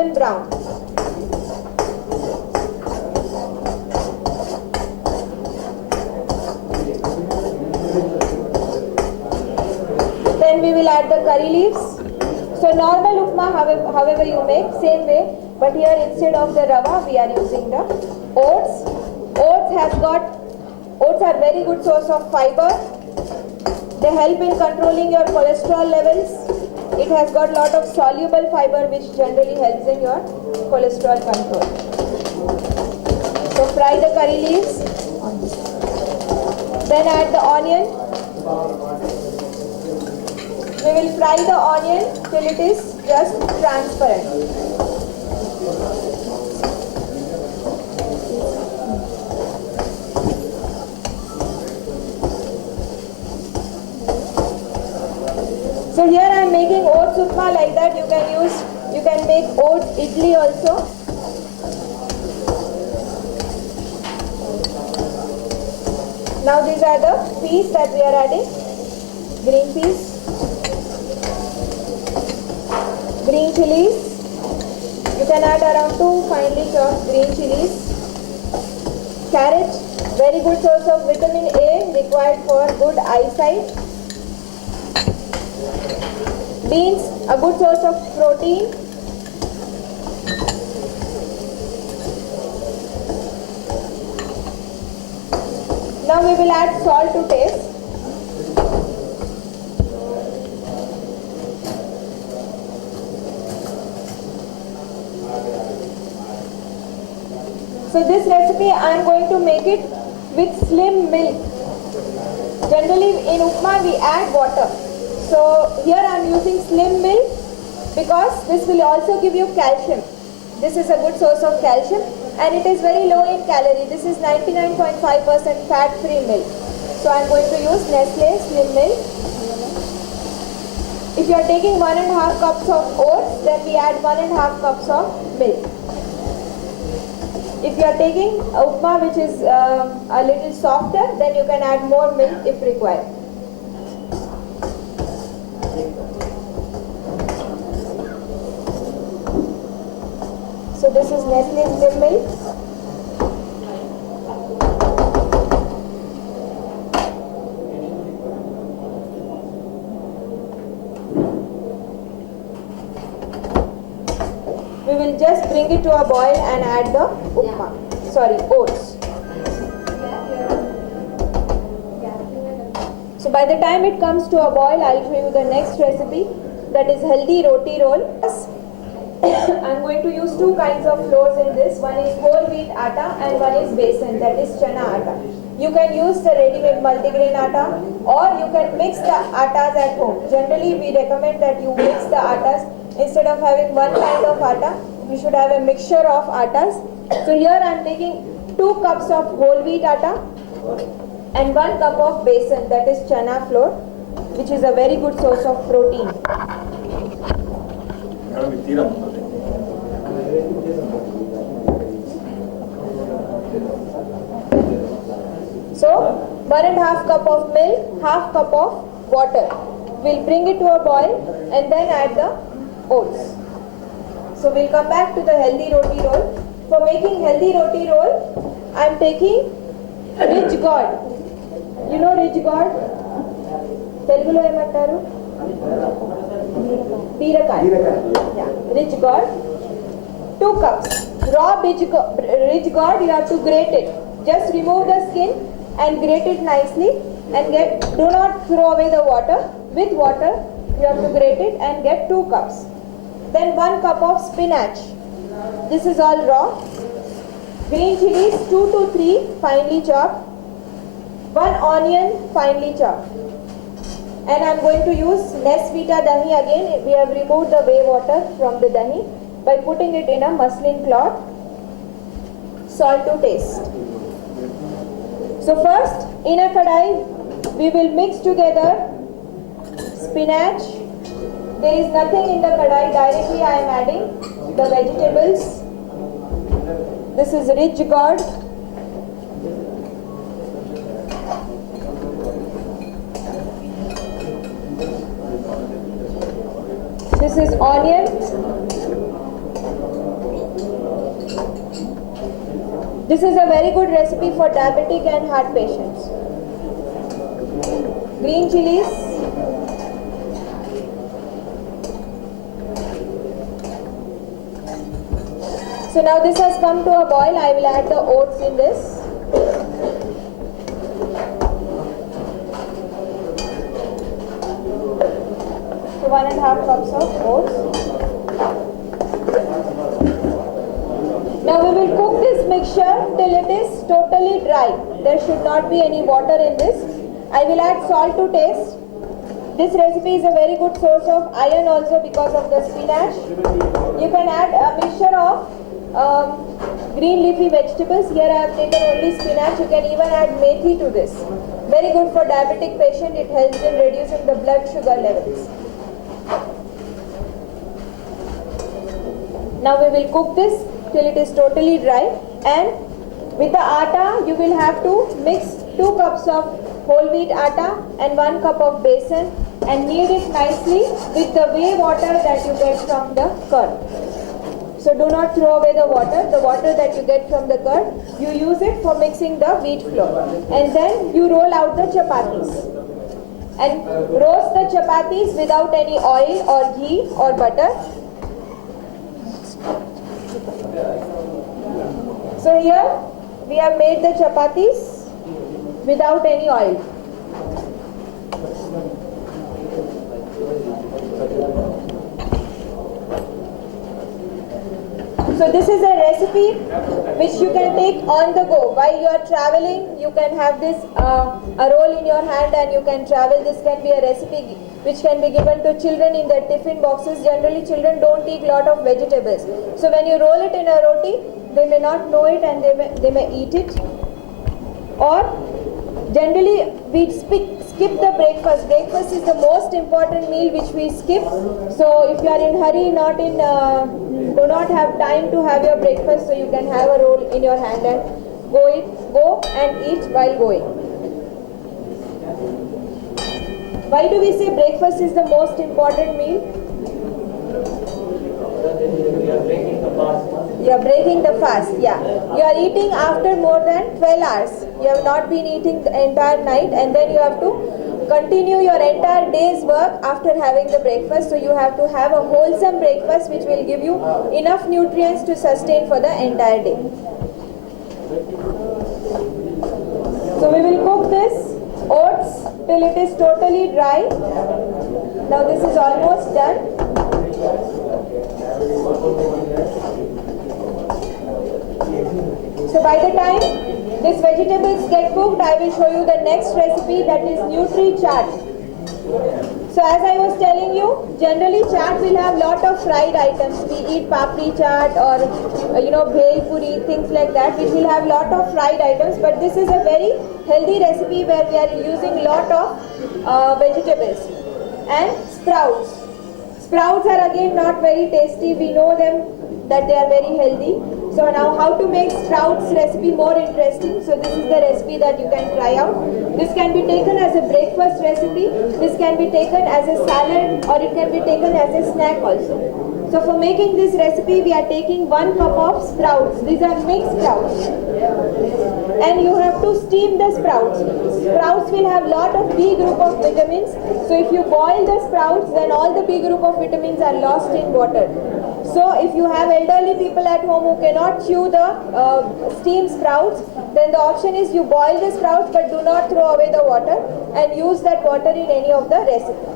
golden brown. Then we will add the curry leaves. So normal upma, however you make, same way, but here instead of the rava, we are using the oats. Oats are very good source of fiber. They help in controlling your cholesterol levels. It has got lot of soluble fiber which generally helps in your cholesterol control. So fry the curry leaves. Then add the onion. We will fry the onion till it is just transparent. So here I am making oats upma like that. You can make oats idli also. Now these are the peas that we are adding. Green peas. Green chilies. You can add around 2 finely chopped green chilies. Carrot, very good source of vitamin A required for good eyesight. Beans, a good source of protein. Now we will add salt to taste. So this recipe I am going to make it with slim milk. Generally in upma we add water. So here I am using slim milk because this will also give you calcium. This is a good source of calcium and it is very low in calorie. This is 99.5% fat-free milk. So I am going to use Nestle slim milk. If you are taking 1.5 cups of oats, then we add 1.5 cups of milk. If you are taking upma which is a little softer, then you can add more milk if required. So this is Nestle skim milk. We will just bring it to a boil and add the oats. So by the time it comes to a boil, I'll show you the next recipe, that is healthy roti roll. I'm going to use 2 kinds of flours in this. One is whole wheat atta and one is besan, that is chana atta. You can use the ready-made multigrain atta or you can mix the attas at home. Generally, we recommend that you mix the attas. Instead of having one kind of atta, you should have a mixture of attas. So here I am taking 2 cups of whole wheat atta and 1 cup of besan, that is chana flour, which is a very good source of protein. So 1.5 cup of milk, half cup of water. We'll bring it to a boil and then add the oats. So we'll come back to the healthy roti roll. For making healthy roti roll, I am taking rich gourd. You know rich gourd? Telugulo emantaru? Birakai. Yeah. Rich gourd. 2 cups. Raw rich gourd, you have to grate it. Just remove the skin and grate it nicely and do not throw away the water. With water, you have to grate it and get 2 cups. Then 1 cup of spinach. This is all raw. Green chilies, 2 to 3 finely chopped. 1 onion finely chopped. And I am going to use Nesvita dahi again. We have removed the whey water from the dahi by putting it in a muslin cloth. Salt to taste. So first, in a kadai, we will mix together spinach. There is nothing in the kadai. Directly I am adding the vegetables. This is rich gourd. This is onion. This is a very good recipe for diabetic and heart patients. Green chilies. So now this has come to a boil. I will add the oats in this. So 1.5 cups of oats. Now we will cook this mixture till it is totally dry. There should not be any water in this. I will add salt to taste. This recipe is a very good source of iron also because of the spinach. You can add a mixture of green leafy vegetables. Here I have taken only spinach. You can even add methi to this. Very good for diabetic patient. It helps in reducing the blood sugar levels. Now we will cook this till it is totally dry, and with the atta you will have to mix 2 cups of whole wheat atta and 1 cup of besan and knead it nicely with the whey water that you get from the curd. So do not throw away the water that you get from the curd, you use it for mixing the wheat flour, and then you roll out the chapatis and roast the chapatis without any oil or ghee or butter. So here we have made the chapatis without any oil. So this is a recipe which you can take on the go. While you are traveling, you can have this a roll in your hand and you can travel. This can be a recipe which can be given to children in their tiffin boxes. Generally children don't eat lot of vegetables. So when you roll it in a roti, they may not know it and they may eat it. Or generally we skip the breakfast. Breakfast is the most important meal which we skip. So if you are in hurry, do not have time to have your breakfast, so you can have a roll in your hand and go and eat while going. Why do we say breakfast is the most important meal? You are breaking the fast, yeah. You are eating after more than 12 hours. You have not been eating the entire night, and then you have to continue your entire day's work after having the breakfast. So you have to have a wholesome breakfast which will give you enough nutrients to sustain for the entire day. So we will cook this oats till it is totally dry. Now this is almost done. So by the time these vegetables get cooked, I will show you the next recipe, that is Nutri Chaat. So as I was telling you, generally chaat will have lot of fried items. We eat papri chaat or bhel puri, things like that, which will have lot of fried items. But this is a very healthy recipe where we are using lot of vegetables and sprouts. Sprouts are again not very tasty. We know them that they are very healthy. So now how to make sprouts recipe more interesting. So this is the recipe that you can try out. This can be taken as a breakfast recipe. This can be taken as a salad, or it can be taken as a snack also. So for making this recipe, we are taking 1 cup of sprouts. These are mixed sprouts. And you have to steam the sprouts. Sprouts will have lot of B group of vitamins. So if you boil the sprouts, then all the B group of vitamins are lost in water. So if you have elderly people at home who cannot chew the steamed sprouts, then the option is you boil the sprouts but do not throw away the water and use that water in any of the recipe.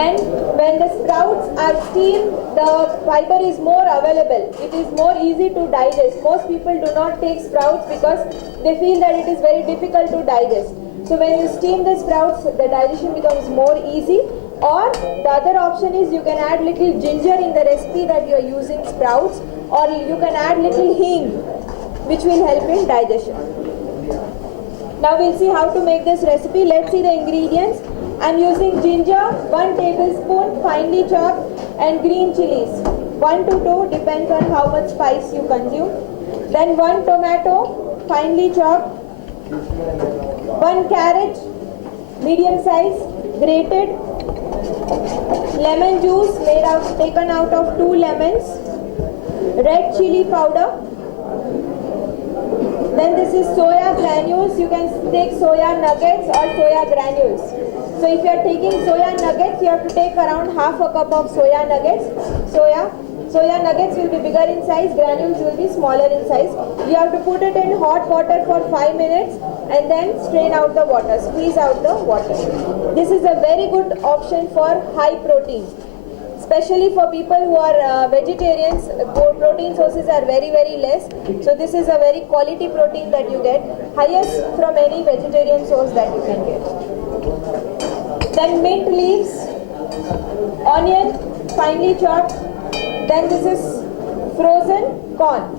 And when the sprouts are steamed, the fiber is more available. It is more easy to digest. Most people do not take sprouts because they feel that it is very difficult to digest. So when you steam the sprouts, the digestion becomes more easy. Or the other option is you can add little ginger in the recipe that you are using sprouts, or you can add little hing, which will help in digestion. Now we'll see how to make this recipe. Let's see the ingredients. I'm using ginger, 1 tablespoon finely chopped, and green chilies, 1 to 2, depends on how much spice you consume. Then 1 tomato, finely chopped, 1 carrot, medium size, grated, lemon juice taken out of 2 lemons, red chili powder, Then this is soya granules. You can take soya nuggets or soya granules. So if you are taking soya nuggets, you have to take around half a cup of soya nuggets. Soya nuggets will be bigger in size, granules will be smaller in size. You have to put it in hot water for 5 minutes and then strain out the water, squeeze out the water. This is a very good option for high protein. Especially for people who are vegetarians, protein sources are very less. So this is a very quality protein that you get, highest from any vegetarian source that you can get. Then mint leaves, onion finely chopped. Then this is frozen corn.